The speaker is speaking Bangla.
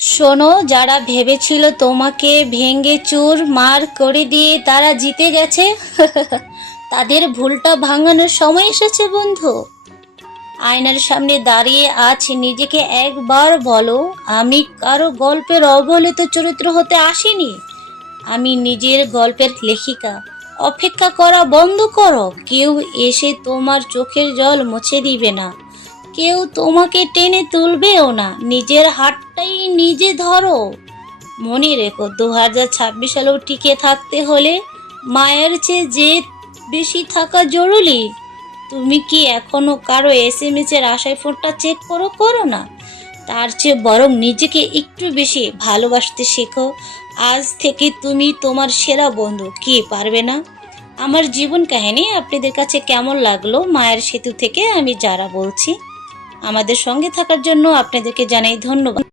শোনো, যারা ভেবেছিল তোমাকে ভেঙে চুর মার করে দিয়ে তারা জিতে গেছে, তাদের ভুলটা ভাঙানোর সময় এসেছে বন্ধু। আয়নার সামনে দাঁড়িয়ে আছি, নিজেকে একবার বলো, আমি কারো গল্পের অবহেলিত চরিত্র হতে আসিনি। আমি নিজের গল্পের লেখিকা। অপেক্ষা করা বন্ধ করো। কেউ এসে তোমার চোখের জল মুছে দিবে না, কেউ তোমাকে টেনে তুলবেও না। নিজের হাতটাই নিজে ধরো। মনে রেখো, 2026 সালেও টিকে থাকতে হলে মায়ের চেয়ে যে বেশি থাকা জরুরি। তুমি কি এখনো কারো SMS এর আশায় ফোনটা চেক করো না? তার চেয়ে বরং নিজেকে একটু বেশি ভালোবাসতে শেখো। আজ থেকে তুমি তোমার সেরা বন্ধু। কি পারবে না? আমার জীবন কাহিনী আপনাদের কাছে কেমন লাগলো? মায়ের সেতু থেকে আমি যারা বলছি। আমাদের সঙ্গে থাকার জন্য আপনাদেরকে জানাই ধন্যবাদ।